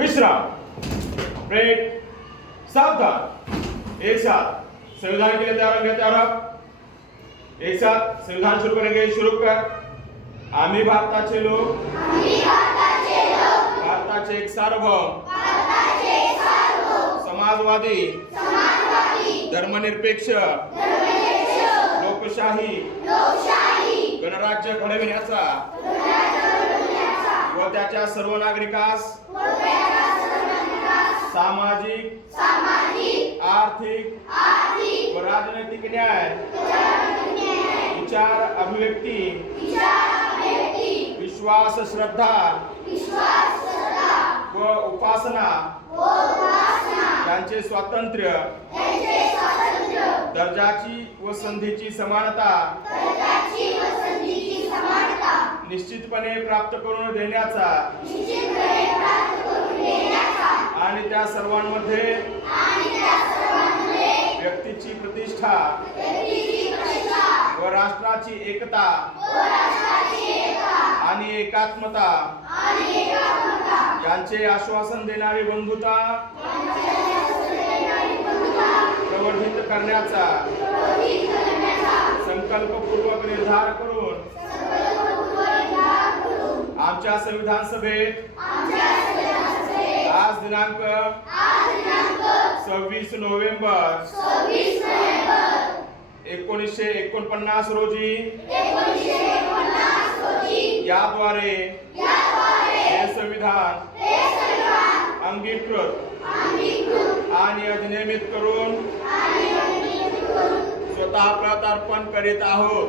विश्राम, break, सावधान। एक साथ संविधान के लिए तैयार होंगे, तैयार हो। एक साथ संविधान शुरू करेंगे, शुरू कर। आम्ही भारताचे लोक, भारताचे एक सार्वभौम, समाजवादी, धर्मनिरपेक्ष, लोकशाही गणराज्य घडविण्याचा व त्याच्या सर्व नागरिकास सामाजिक, आर्थिक व राजनैतिक न्याय, विचार अभिव्यक्ती, विश्वास, श्रद्धा व उपासना यांचे स्वातंत्र्य, दर्जाची व संधीची समानता निश्चितपणे प्राप्त करून देण्याचा आणि त्या सर्वांमध्ये व्यक्तीची प्रतिष्ठा व राष्ट्राची एकता आणि एकात्मता यांचे आश्वासन देणारी बंधुता प्रवर्धित करण्याचा संकल्पपूर्वक निर्धार करून आमच्या संविधान सभेत आज दिनांक 26 नोव्हेंबर 1949 रोजी याद्वारे हे संविधान अंगीकृत आणि अधिनियमित करून स्वतः प्रत्यर्पण करीत आहोत।